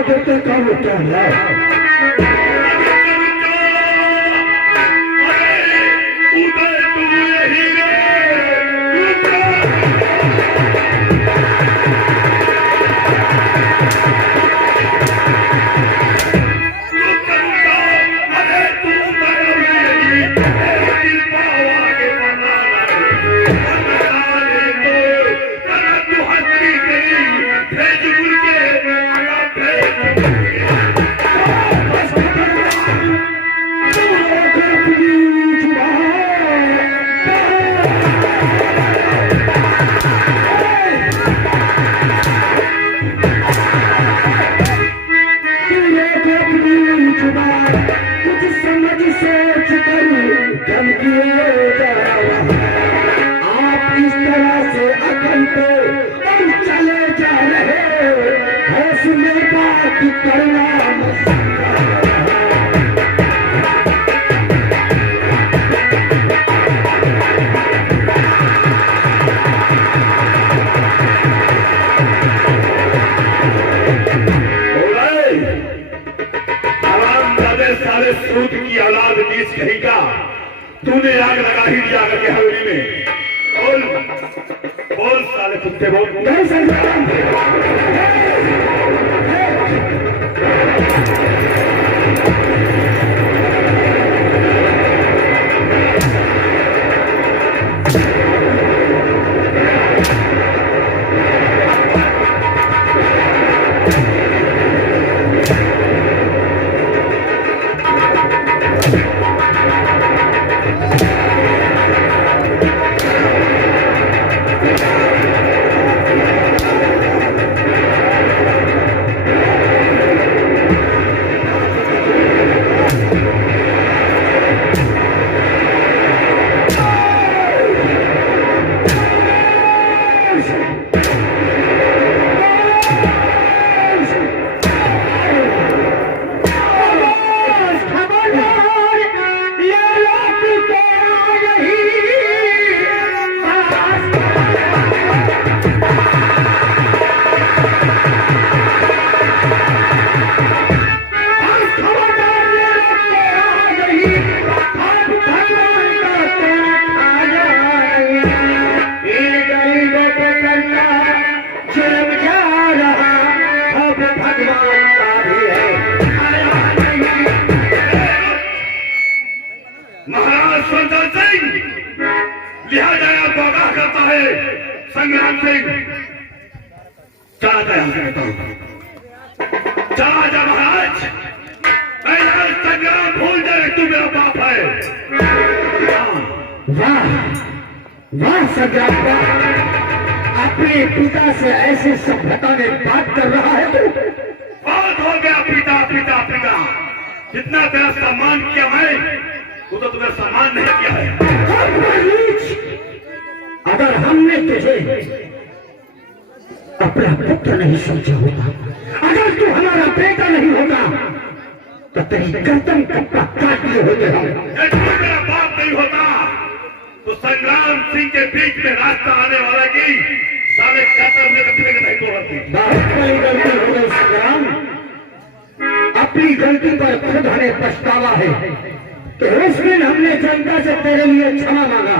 देते का होता है। सूद की औलाद नीच कहेगा, तूने आग लगा ही दिया करके हवेली में। बोल साले कुत्ते बोल। संग्राम सिंह चला जा महाराज, संग्राम भूल जाए, तू मेरा बाप है। वाह वाह संग्राम, अपने पिता से ऐसे सभ्यता में बात कर रहा है तो बहुत हो गया। पिता पिता पिता, जितना तेरा सम्मान किया मैं, वो तो तुम्हें सम्मान नहीं किया है। अगर हमने तुझे अपना पुत्र नहीं समझा होगा, अगर तू हमारा बेटा नहीं होगा, तो तेरी गर्दन कपड़ा काट लिए होते हम। मेरा बाप नहीं होता तो संग्राम सिंह के बीच में रास्ता आने वाला की साले कतर में रखने के नहीं तोड़ती। बहुत बड़ी गलती हो गई संग्राम, अपनी गलती पर खुद हमें पछतावा है कि उस दिन हमने जनता से तेरे लिए क्षमा मांगा।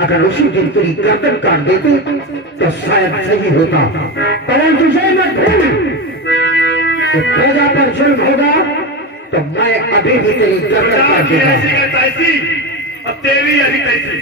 अगर उसी दिन तेरी गर्दन काट देते तो शायद सही होता, परंतु जय मत भूल कि प्रजा पर जुल्म होगा तो मैं अभी भी तेरी गर्दन काट दूंगा। अब तेरी यही कैसी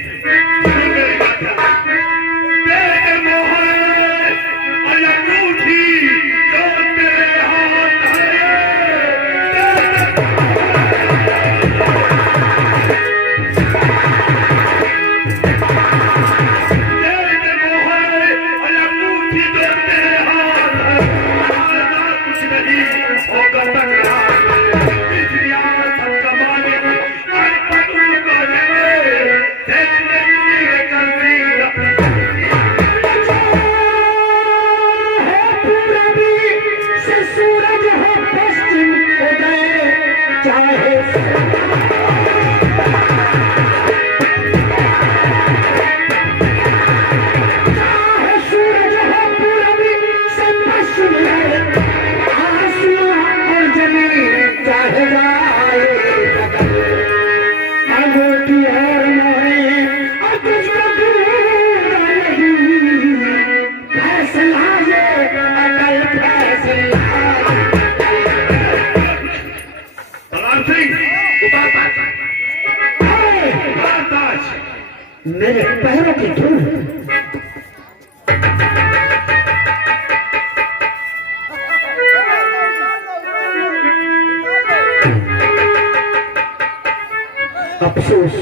अफसोस,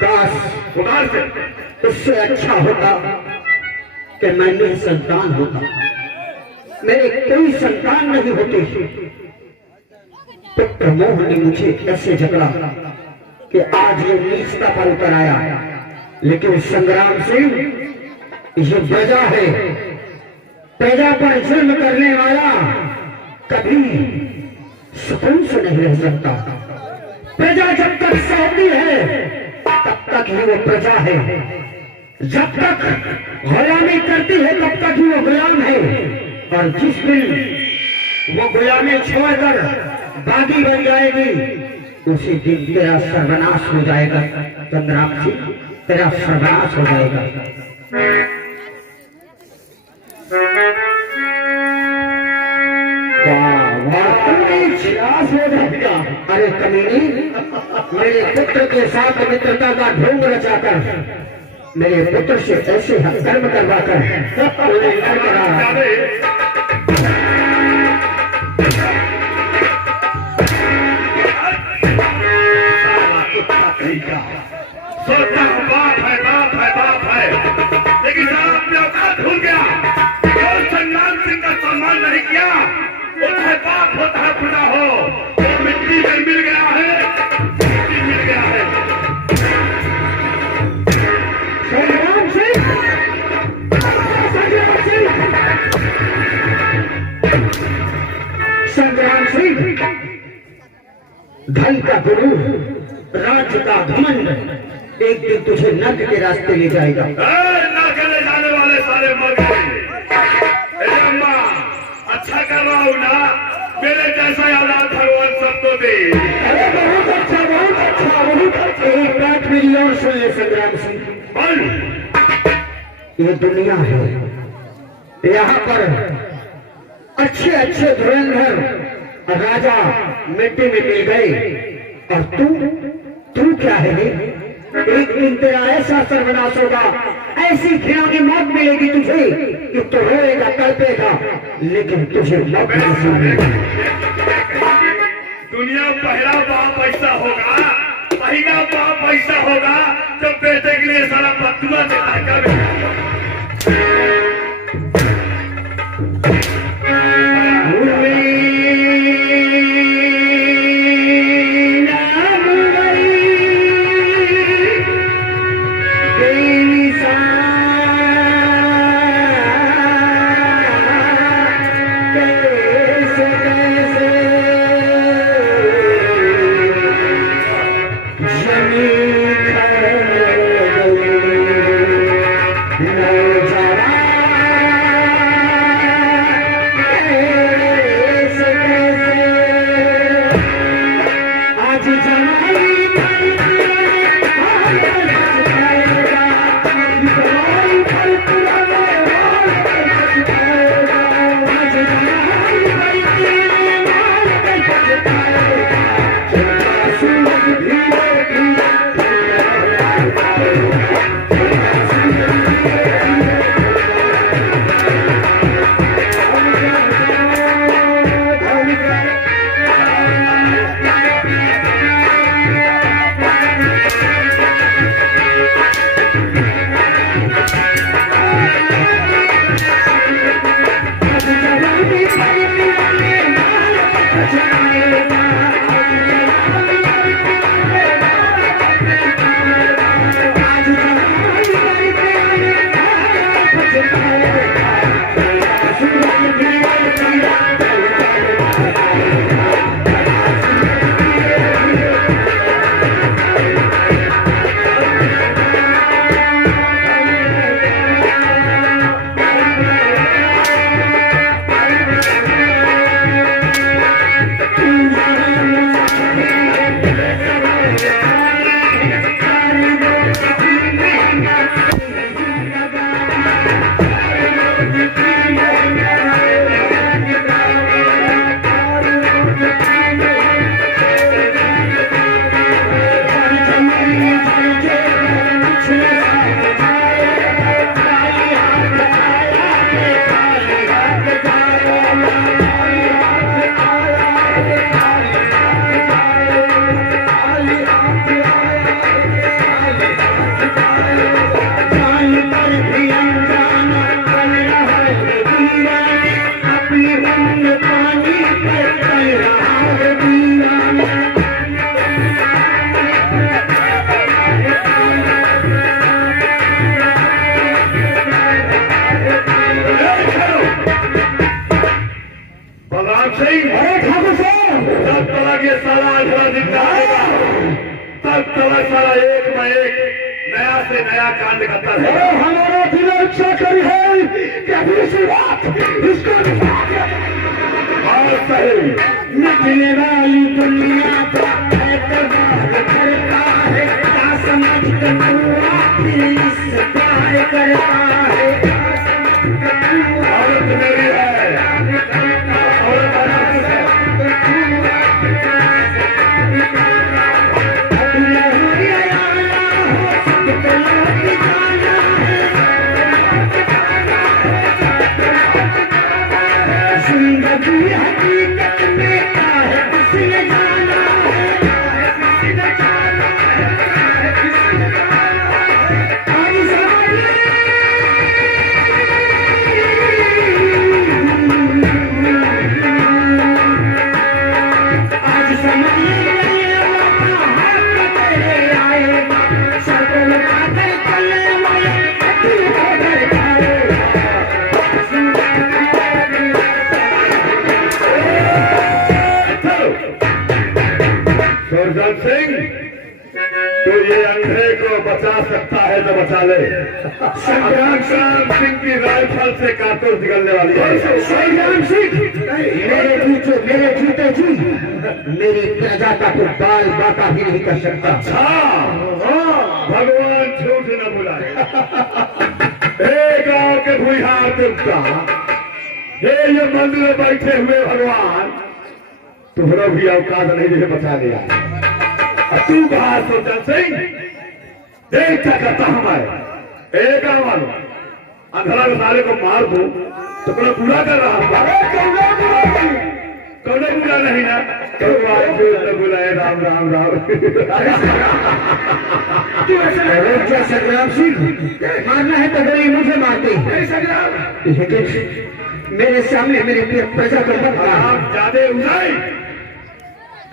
काश उधार से उससे अच्छा होता कि मैं निसंतान होता, मेरे कोई संतान नहीं होती। पुत्र मोह ने मुझे ऐसे झगड़ा कि आज ये नीचता पर उतर आया। लेकिन संग्राम सिंह, ये प्रजा है, प्रजा पर जुल्म करने वाला कभी सुकून से नहीं रह सकता। प्रजा जब तक सहती है तब तक ही वो प्रजा है, जब तक गुलामी करती है तब तक ही वो गुलाम है। और जिस दिन वो गुलामी छोड़कर बागी बन जाएगी, उसी दिन तेरा सर्वनाश हो जाएगा। संग्राम सिंह, तेरा सर्वनाश हो जाएगा। अरे कमीनी, मेरे पुत्र के साथ मित्रता का ढोंग रचाकर, मेरे पुत्र से ऐसे कर्म करवाकर सोचता हूँ बाप है, बाप है, बाप है, लेकिन जब अपने औकात भूल गया, और संग्राम सिंह का सम्मान नहीं किया, होता है बाप, होता है खुदा हो, वो मिट्टी में मिल गया है, मिट्टी मिल गया है। संग्राम सिंह, संग्राम सिंह, धन का गुरु, राज्य का घमंड एक दिन तुझे नर्क के रास्ते ले जाएगा। नर्क ले जाने वाले सारे मर गए। अम्मा, अच्छा कर रहा हूँ ना, मेरे जैसा औलाद भगवान सबको दे। अरे बहुत अच्छा, बहुत अच्छा, बहुत अच्छा। एक बात मेरी और सुन ले संग्राम सिंह, ये दुनिया है, यहाँ पर अच्छे अच्छे धुरंधर राजा मिट्टी में मिल गए, और तू क्या है रे? एक दिन तेरा ऐसा सर्वनाश होगा, ऐसी घिनौनी मौत मिलेगी तुझे कि तू रोएगा, तड़पेगा, लेकिन तुझे मौत नहीं मिलेगी। दुनिया पहला बाप ऐसा होगा, पहला बाप ऐसा होगा जो बेटे के लिए सारा बदुआ देता है। प्यार भी अनजाना बन रहा है दीवाना, अपनी मन पानी पर चल रहा है दीवाना। बलराम सिंह, अरे ठाकुर साहब, जब तक ये साला अठारह दिन का आएगा तब तक साला एक में एक नया से नया कांड करता अरे है। हमारा दिल इच्छा करी है कि अपनी शुरुआत इसको और सही मिटने वाली दुनिया का एतबार करता है, क्या समझ कर तू आखिर इससे प्यार करता है। औरत मेरी है, औरत आजाद है। जिंदगी हकीकत में क्या है किसने जाना है, किसने जाना है, किसने जाना है। आज समझिए आएगा सकल पागल चले वाले सुरजन सिंह, तो ये अंधे को बचा सकता है तो बचा ले। संग्राम सिंह की राइफल से कारतूस निकलने वाली है। संग्राम सिंह, मेरे जूते जी मेरी प्रजा का तो बाल बाका भी नहीं कर सकता। हाँ, भगवान झूठ न बुलाए। हे गांव के भूहार देवता, हे ये मंदिर में बैठे हुए भगवान, तुम्हारा भी अवकाश नहीं जिसे बचा लिया। अब तू कहा सुरजन सिंह, देख क्या करता हमारे एक गांव वालों अंधरा के साले को मार दो तो कोई पूरा कर रहा कौन पूरा नहीं ना, तो बुलाए राम राम राम। क्या संग्राम सिंह, मारना है तो गरीब मुझे मारते मेरे सामने मेरी प्रजा को मत मार। ज्यादा उठाई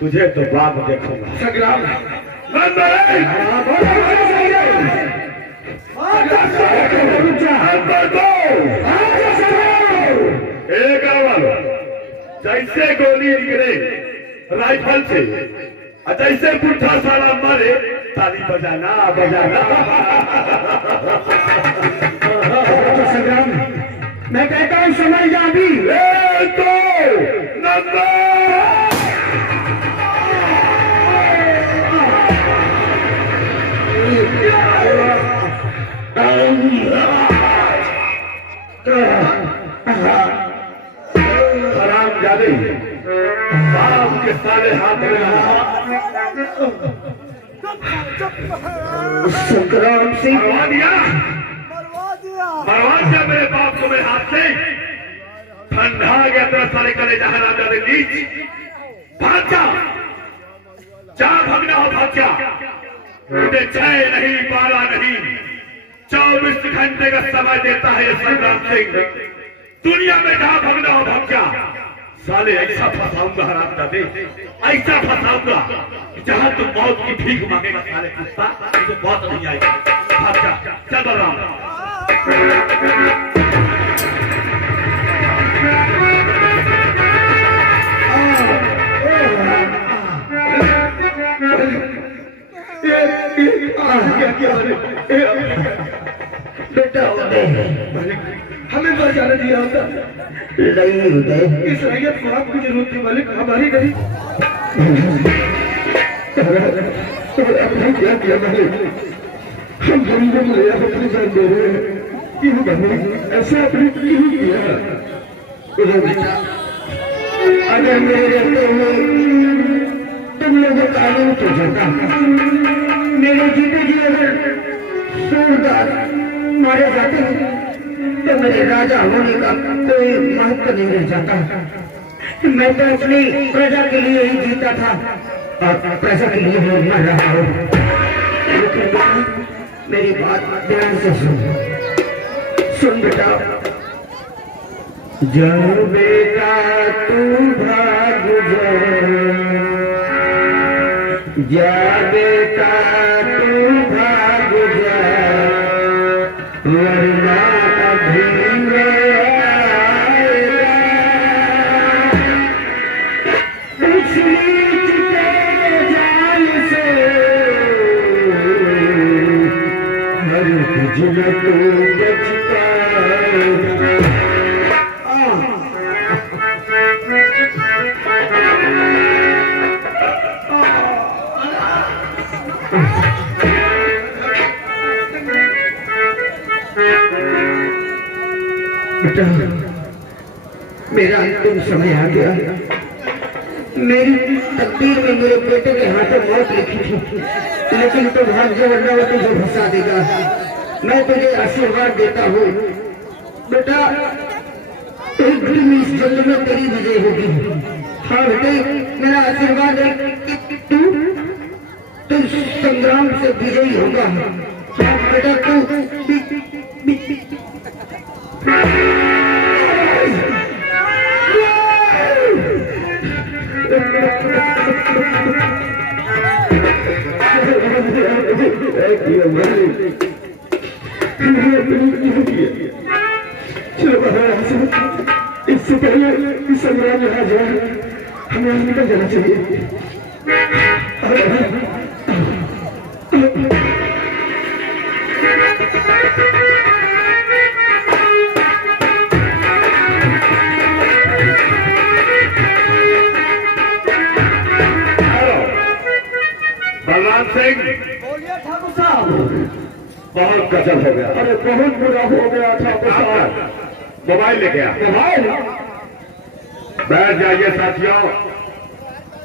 तुझे तो बात देखूंगा। संग्राम जैसे गोली निकले राइफल से और जैसे पुट्ठा साला मारे ताली बजाना बजाना। संग्राम, मैं कहता हूँ समझ जा भी तो नंबर हराम जादे बाप के साले हाथ में संग्राम सिंह, मरवा दिया मेरे बाप को मेरे हाथ से। ठंडा गया तेरा साले कले जहां जादे नीच भाग जा भगना हो भाग जा। मुझे 6 नहीं 12 नहीं 24 घंटे का समय देता है ये संग्राम सिंह। दुनिया में जहां भगना हो भाग जा। साले ऐसा फंसाऊंगा हराम जादे, ऐसा फंसाऊंगा जहां तुम मौत की भीख मांगेगा साले कुत्ता, तुझे मौत नहीं आएगी। भाग जा, चल बलराम। बेटा हमें बाहर जाने दिया होता, नहीं उदय, इस रैयत को आपकी जरूरत थी मालिक, हमारी नहीं। अपने क्या किया मालिक, हम गरीबों में अपनी जान दे रहे हैं, क्यों बने ऐसा अपने क्यों किया। अगर मेरे रहते हुए तुम लोगों का कानून तो चलता, मेरे जीते जी अगर सूरदास मारे जाते तो मेरे राजा होने का कोई महत्व नहीं रह जाता। मैं तो अपनी प्रजा के लिए ही जीता था और प्रजा के लिए ही मर रहा हूँ। लेकिन मेरी बात ध्यान से सुनो। सुन बेटा, जब बेटा तू भाग जा बेटा तू भाग जा, वरना कभी में आएगा उस नीच के जाल से, हर कुछ न तू बच पाएगा। बेटा, मेरा अंतिम समय आ गया। मेरी तकदीर में मेरे बेटे के हाथों मौत लिखी थी, लेकिन तू भाग जा वरना वो तुझे फंसा देगा। मैं तुझे आशीर्वाद देता हूँ बेटा, एक दिन इस जंग में तेरी विजय होगी। हाँ बेटे, मेरा आशीर्वाद है कि तू संग्राम से विजयी होगा। हाँ बेटा, चलो इससे पहले इस संग्राम में हार जाए, हमें यहाँ निकल जाना चाहिए। बलराम सिंह, बोलिए ठाकुर साहब। बहुत गजब हो गया। अरे बहुत बुरा हो गया ठाकुर साहब। मोबाइल लेके आ। मोबाइल? बैठ जाइए साथियों,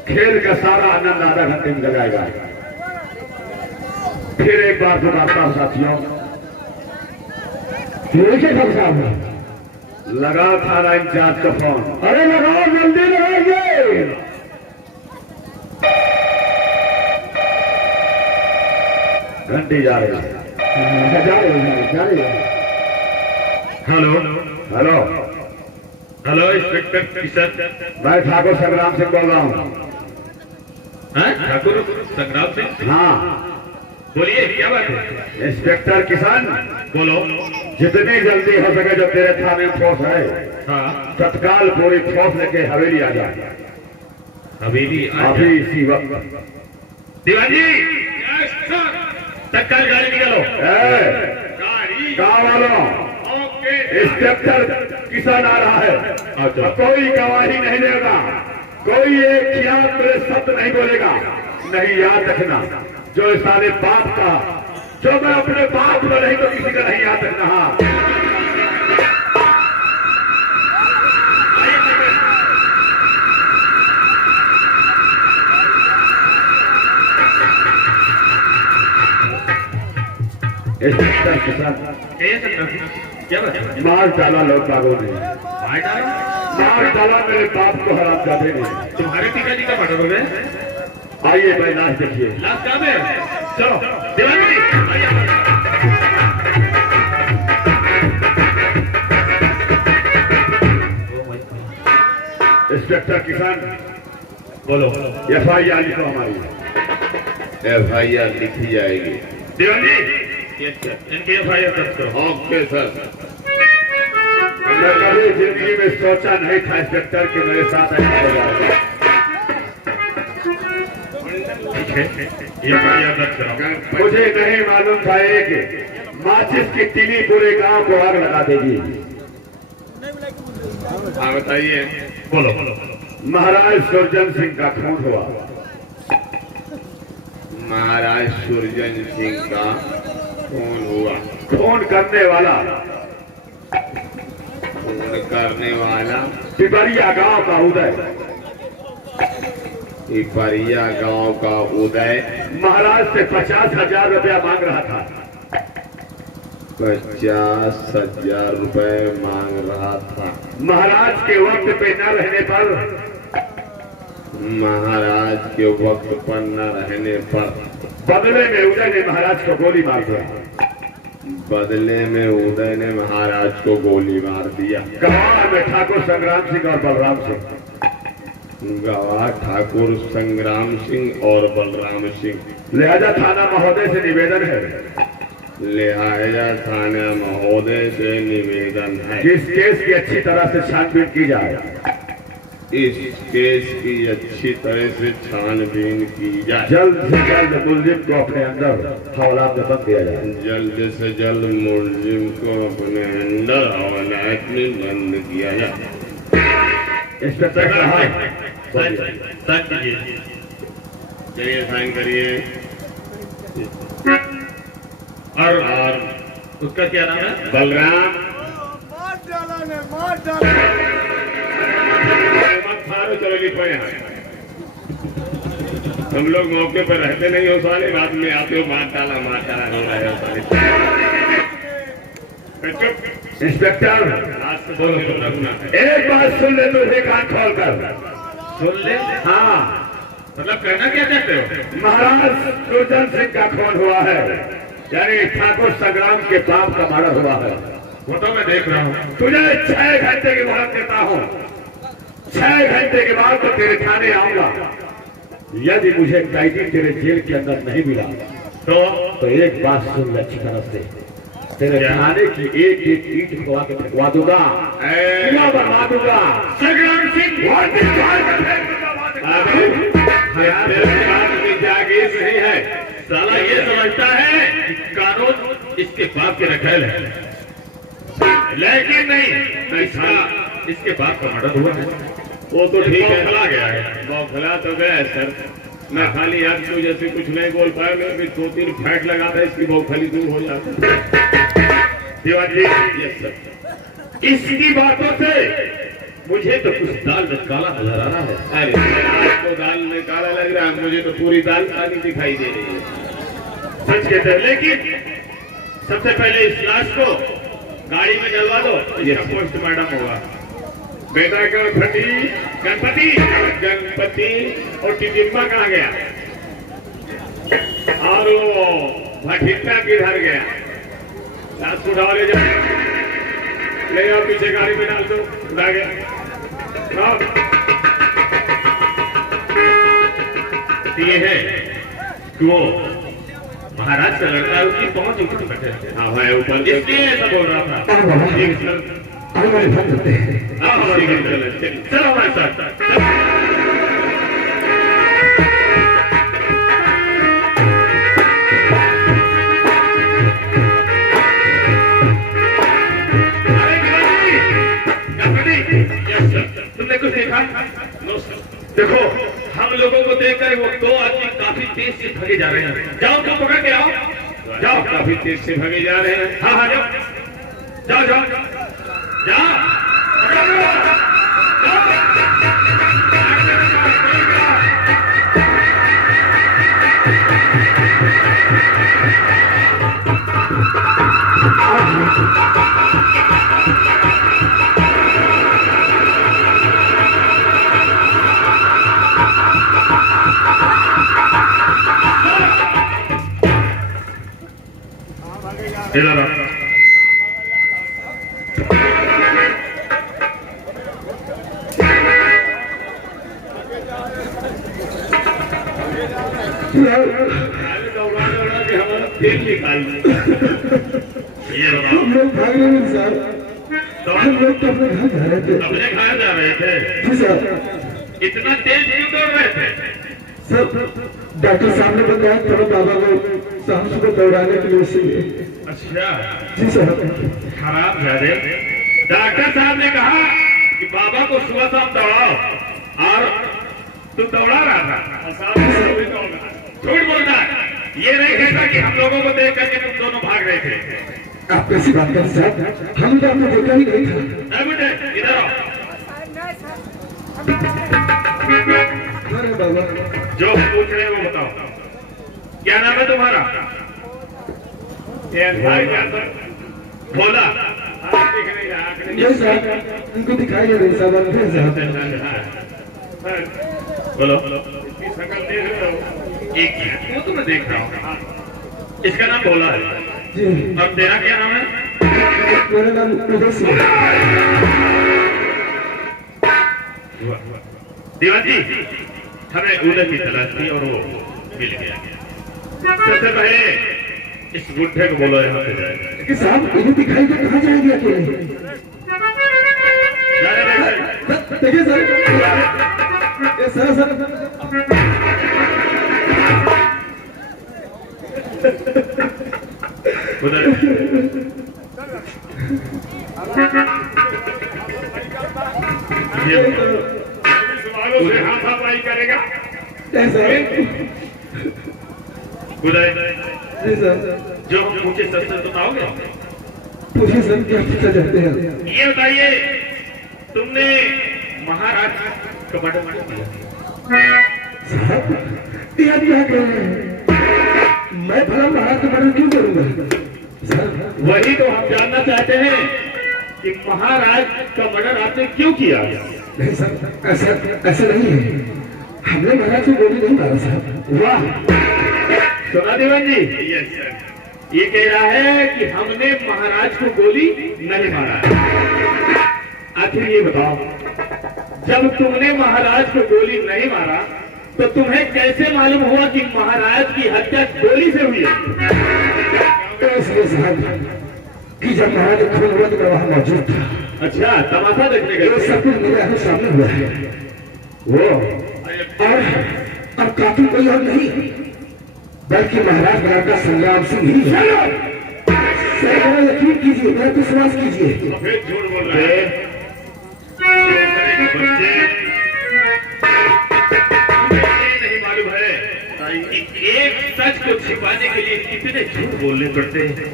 खेल का सारा आनंद आधा घंटे में लगाएगा। फिर एक बार बताता हूँ साथियों, ठाकुर साहब लगा थाना इंचार्ज का फोन। अरे लगाओ, जल्दी लगाइए। घंटी जा रही है। जा रही है। Hello hello hello, inspector Kishan, मैं ठाकुर संग्राम सिंह बोल रहा हूँ। ठाकुर संग्राम सिंह? हाँ बोलिए, क्या बात है? इंस्पेक्टर किशन, बोलो। जितनी जल्दी हो सके जो तेरे थाने में फोर्स है, हाँ, तत्काल पूरी फोर्स लेके हवेली आ जाए। हवेली अभी इसी वक्त। दीवान जी, तत्काल गाड़ी निकालो। गाड़ी गाँव वालों, इंस्पेक्टर किसान आ रहा है। अच्छा। कोई गवाही नहीं देगा, कोई एक खियाल मेरे शब्द नहीं बोलेगा। नहीं, याद रखना, जो सारे बाप का, जो मैं अपने बाप को नहीं तो किसी का नहीं याद रखना। हाँ, इंस्पेक्टर किसान, क्या बात है? मार डाला लोग बागों ने, मार डाला? मार डाला मेरे बाप को हराम जाते ने। तुम्हारे पिताजी का मर्डर हो गया? आइए भाई, लाश देखिए। लाश कहाँ पे है? चलो दीवान जी, आइए। इंस्पेक्टर किसान, बोलो। FIR लिखो हमारी। FIR लिखी जाएगी। दीवान जी, इनकी FIR दर्ज करो। Okay sir. मैं कभी जिंदगी में सोचा नहीं था इंस्पेक्टर कि मेरे साथ ऐसा होगा। ठीक है, FIR दर्ज करो। मुझे नहीं मालूम था एक माचिस की तीली पूरे गांव को आग लगा देगी। हाँ बताइए। बोलो। महाराज सुरजन सिंह का खून हुआ। महाराज सुरजन सिंह का खून हुआ। खून करने वाला खून करने वाला पिपरिया गांव का उदय, पिपरिया गांव का उदय महाराज से 50,000 रुपया मांग रहा था। 50,000 रुपए मांग रहा था। महाराज के वक्त पे न रहने पर, महाराज के वक्त पर न रहने पर बदले में उदय ने महाराज को गोली मार दिया। बदले में उदय ने महाराज को गोली मार दिया। गवाह में ठाकुर संग्राम सिंह और बलराम सिंह। गवाह ठाकुर संग्राम सिंह और बलराम सिंह। लिहाजा थाना महोदय से निवेदन है लिहाजा थाना महोदय से निवेदन है कि इस केस की अच्छी तरह से छानबीन की जाए। इस केस की अच्छी तरह से छानबीन की जाए। जल्द से जल्द मुलजिम को अपने अंदर हवालात में बंद किया जाए। जल्द से जल्द मुलजिम को अपने अंदर हवालात में बंद किया जाए। इंस्पेक्टर साहब साइन कीजिए। चलिए साइन करिए। और उसका क्या नाम है? बलराम मार डाला मारो। चलो लिखो यहाँ। हम लोग मौके पर रहते नहीं हो साले, बाद में आते हो मार डाला हो रहे हो साले। इंस्पेक्टर आज से बोलो तो रखना है। एक बात सुन ले तुझे कान खोल कर। सुन ले। हाँ, मतलब कहना क्या चाहते हो? महाराज सुरजन सिंह का खून हुआ है, यानी ठाकुर संग्राम के बाप का मर्डर हुआ है। वो तो मैं देख रहा हूँ। तुझे 6 घंटे की मोहलत देता हूँ। 6 घंटे के बाद तो तेरे थाने आऊंगा। यदि मुझे कैदी तेरे जेल के अंदर नहीं मिला तो एक बात सुन ले अच्छी तरह से, तेरे थाने की एक एक ईंट खुआ के फेंकवा दूंगा, बनवा दूंगा। संग्राम सिंह जागीर नहीं है। साला ये समझता है कि कानून इसके बाप के रखेल है, लेकिन नहीं, इसके बाप का मर्डर हुआ है। वो तो ठीक है, बौखला गया है। बौखला तो गया है सर। मैं खाली आप तो जैसे कुछ नहीं बोल पाया, मैं भी 2-3 फैट लगाता इसकी बौखली दूर हो जाती। दीवान जी, यस सर। इसकी बातों से मुझे तो कुछ दाल में काला नजर आ रहा है। अरे आपको दाल में काला लग रहा है, मुझे तो पूरी दाल काली दिखाई दे रही है। सच कहते हैं, लेकिन सबसे पहले इस लाश को गाड़ी में डलवा दो। इसका पोस्टमार्टम होगा। बेटा गणपति गणपति गणपति और टिटिम्बा कहाँ गया? और वो भटिंडा किधर गया? लाश को उठा ले जाओ, ले जाओ पीछे गाड़ी में डाल दो। उठा गया। ये है कि वो महाराज का लड़का है, उसकी पहुंच ऊपर बैठे। हाँ है ऊपर, इसलिए ऐसा बोल रहा था। ठीक सर। हाँ, ठीक है, चलो हमारे साथ। तुमने कुछ देखा? देखो, हम लोगों को देखकर वो 2 आदमी काफी तेज से भागे जा रहे हैं। जाओ, तुम पकड़ के आओ। जाओ, काफी तेज से भागे जा रहे हैं। हाँ हाँ, जाओ जाओ जाओ जाओ। इधर आओ। दौड़ा के हमारा तेल निकाल दिया। ये बताओ, हम लोग भाग रहे हैं सर। तो हम लोग तो अपने घर जा रहे थे। अपने खाए जा रहे थे। जी सर। इतना तेज क्यों दौड़ रहे थे? सर डॉक्टर साहब ने बताया थोड़ा बाबा को शाम सुबह दौड़ाने के लिए, इसीलिए। अच्छा, जी सर। खराब है रे। डॉक्टर साहब ने कहा कि बाबा को सुबह शाम दौड़ाओ, और तू दौड़ा रहा था। झूठ बोलता है। ये नहीं कहता कि हम लोगों को देख करके तुम दोनों भाग रहे थे। आप कैसी बात करते साहब? हम तो आपको देखा ही नहीं था। नहीं बेटे, इधर आओ। अरे बाबा, जो पूछ रहे हैं वो बताओ, क्या नाम है तुम्हारा? भोला। ये साहब उनको दिखाई नहीं दे साहब। अंधे साहब। बोलो। शकल देख रहे हो? एक ही वो तो मैं देख रहा हूँ। इसका नाम भोला है। जी और तेरा क्या नाम है? मेरा नाम उदय सिंह। दीवान जी, हमें उदय की तलाश थी और वो मिल गया। सबसे पहले इस बुढ़े को बोलो यहाँ से जाए। कि साहब इन्हें दिखाई तो कहाँ जाएंगे अकेले? देखिए सर, ये सर उधर ये सवालों से हाथापाई करेगा। उदय, जी सर। जो हम पूछे सच बताओगे? पूछिए सर, क्या पूछना चाहते हैं? ये बताइए, तुमने महाराज का मर्डर किया? साहब ये आप क्या कह रहे हैं? मैं भला महाराज का मर्डर क्यों करूंगा? सर वही तो हम जानना चाहते हैं कि महाराज का मर्डर आपने क्यों किया? नहीं सर, ऐसा नहीं है। हमने महाराज को गोली नहीं मारा साहब। वाह, सुना दीवान जी? Yes sir. ये कह रहा है कि हमने महाराज को गोली नहीं मारा। आखिर ये बताओ, जब तुमने महाराज को गोली नहीं मारा तो तुम्हें कैसे मालूम हुआ कि महाराज की हत्या गोली से हुई है? तो इसलिए साहब कि जब महाराज खून हुआ तो मैं वहां मौजूद था। अच्छा, तमाशा देखने ये गए? सब कुछ मेरे आंखों सामने हुआ है। वो और काफी कोई और नहीं बल्कि महाराज बराबर संग्राम सिंह ही है। सर मेरा यकीन कीजिए, मेरा विश्वास कीजिए। फिर झूठ बोल रहे हैं। बच्चे, मुझे नहीं मालूम है कि एक सच को छिपाने के लिए कितने झूठ बोलने पड़ते हैं।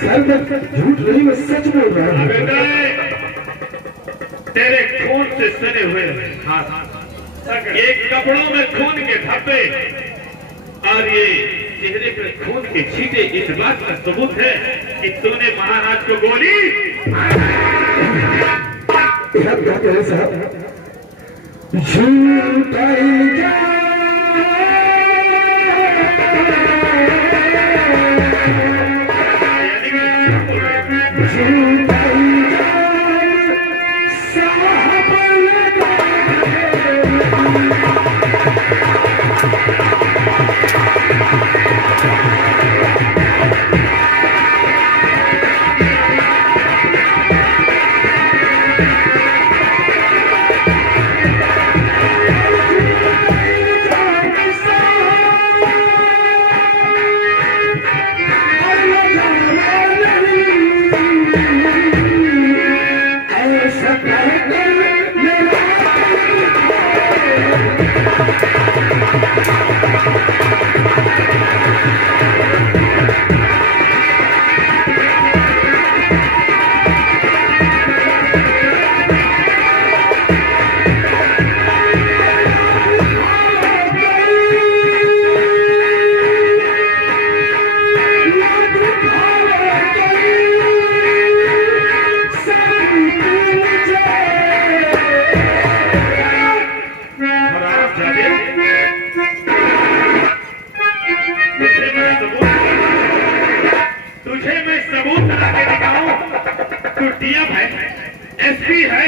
सर मैं झूठ नहीं, मैं सच बोल रहा हूँ। तेरे खून से सने हुए हाथ, ये कपड़ों में खून के धब्बे और ये चेहरे पर खून के छींटे इस बात का सबूत है कि तूने महाराज को गोली। क्या कह रहे साहब? झूठा इल्जाम तुझे मैं सबूत ला के दिखाऊं? तू डीएम है, एसपी है,